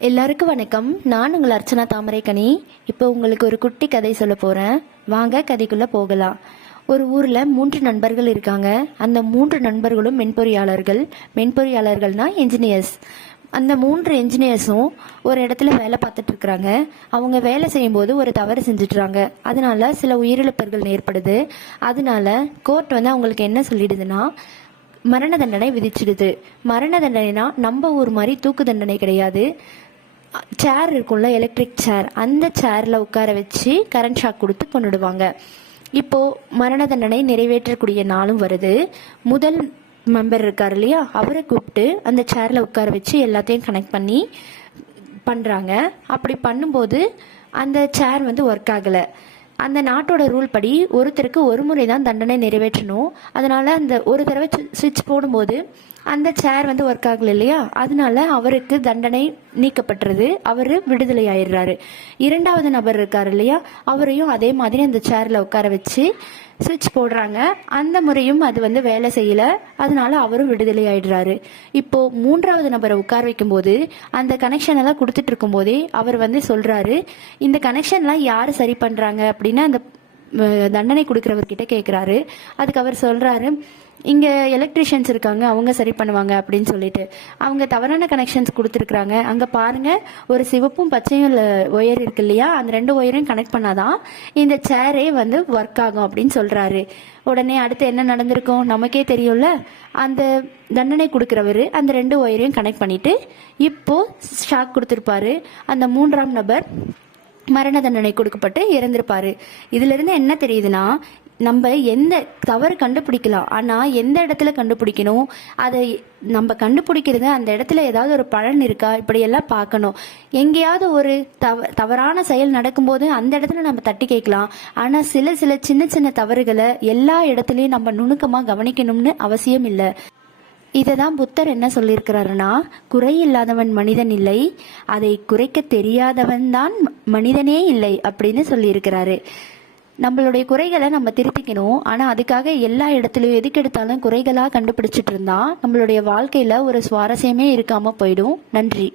எல்லாருக்கும் வணக்கம். நான் உங்கள் அர்ச்சனா தாமரைக்கனி. இப்போ உங்களுக்கு ஒரு குட்டி கதை சொல்ல போகிறேன். வாங்க கதைக்குள்ளே போகலாம். ஒரு ஊரில் 3 நண்பர்கள் இருக்காங்க. அந்த 3 நண்பர்களும் மென்பொறியாளர்கள்னா என்ஜினியர்ஸ். அந்த 3 என்ஜினியர்ஸும் ஒரு இடத்துல வேலை பார்த்துட்டு இருக்கிறாங்க. அவங்க வேலை செய்யும்போது ஒரு தவறு செஞ்சுட்டுறாங்க. அதனால சில உயிரிழப்புகள் ஏற்படுது. அதனால கோர்ட் அவங்களுக்கு என்ன சொல்லிடுதுன்னா, மரண தண்டனை விதிச்சிடுது. மரண தண்டனைனா நம்ம ஊர் மாதிரி தூக்கு தண்டனை கிடையாது. சேர் இருக்கும்ல, எலக்ட்ரிக் சேர், அந்த சேரில் உட்கார வச்சு கரண்ட் ஷாக் கொடுத்து கொண்டுடுவாங்க. இப்போது மரண தண்டனை நிறைவேற்றக்கூடிய நாளும் வருது. முதல் மெம்பர் இருக்கார் இல்லையா, அவரை கூப்பிட்டு அந்த சேரில் உட்கார வச்சு எல்லாத்தையும் கனெக்ட் பண்ணி பண்ணுறாங்க. அப்படி பண்ணும்போது அந்த சேர் ஒர்க் ஆகலை. அந்த நாட்டோட ரூல் படி ஒருத்தருக்கு ஒரு முறை தான் தண்டனை நிறைவேற்றணும். அதனால அந்த ஒரு தடவை சுவிட்ச் போடும்போது அந்த சேர் ஒர்க் ஆகல இல்லையா, அதனால அவருக்கு தண்டனை நீக்கப்பட்டுறது. அவர் விடுதலை ஆயிடுறாரு. 2வது நபர் இருக்காரு இல்லையா, அவரையும் அதே மாதிரி அந்த சேர்ல உட்கார வச்சு சுவிட்ச் போடுறாங்க. அந்த முறையும் அது வேலை செய்யல. அதனால அவரும் விடுதலை ஆயிடுறாரு. இப்போ 3வது நபரை உட்கார வைக்கும் போது அந்த கனெக்ஷன் எல்லாம் கொடுத்துட்டு இருக்கும் போதே அவர் சொல்றாரு, இந்த கனெக்ஷன்லாம் யாரு சரி பண்றாங்க அப்படின்னு அந்த தண்டனை கொடுக்கறவர்கிட்ட கேட்குறாரு. அதுக்கு அவர் சொல்றாரு, இங்கே எலக்ட்ரிஷியன்ஸ் இருக்காங்க, அவங்க சரி பண்ணுவாங்க அப்படின்னு சொல்லிட்டு. அவங்க தவறான கனெக்ஷன்ஸ் கொடுத்துருக்குறாங்க. அங்கே பாருங்க, ஒரு சிவப்பும் பச்சையும் ஒயர் இருக்கு இல்லையா, அந்த 2 ஒயரையும் கனெக்ட் பண்ணாதான் இந்த சேரே ஒர்க் ஆகும் அப்படின்னு சொல்றாரு. உடனே அடுத்து என்ன நடந்திருக்கும் நமக்கே தெரியும்ல. அந்த தண்டனை கொடுக்குறவர் அந்த 2 ஒயரையும் கனெக்ட் பண்ணிட்டு இப்போ ஷாக் கொடுத்துருப்பாரு. அந்த 3ஆம் நபர் மரண தண்டனை கொடுக்கப்பட்டு இறந்திருப்பாரு. இதுல இருந்து என்ன தெரியுதுன்னா, நம்ம எந்த தவறு கண்டுபிடிக்கலாம், ஆனால் எந்த இடத்துல கண்டுபிடிக்கணும், அதை நம்ம கண்டுபிடிக்கிறது அந்த இடத்துல ஏதாவது ஒரு பலன் இருக்கா, இப்படியெல்லாம் பார்க்கணும். எங்கேயாவது ஒரு தவறான செயல் நடக்கும்போது அந்த இடத்துல நம்ம தட்டி கேட்கலாம். ஆனால் சில சின்ன சின்ன தவறுகளை எல்லா இடத்துலையும் நம்ம நுணுக்கமாக கவனிக்கணும்னு அவசியம் இல்லை. இதை தான் புத்தர் என்ன சொல்லியிருக்கிறாருன்னா, குறை இல்லாதவன் மனிதன் இல்லை, அதை குறைக்க தெரியாதவன் தான் மனிதனே இல்லை அப்படின்னு சொல்லியிருக்கிறாரு. நம்மளுடைய குறைகளை நம்ம திருத்திக்கணும். ஆனால் அதுக்காக எல்லா இடத்துலையும் எதுக்கு எடுத்தாலும் குறைகளாக கண்டுபிடிச்சிட்டு இருந்தா நம்மளுடைய வாழ்க்கையில் ஒரு சுவாரஸ்யமே இருக்காமல் போயிடும். நன்றி.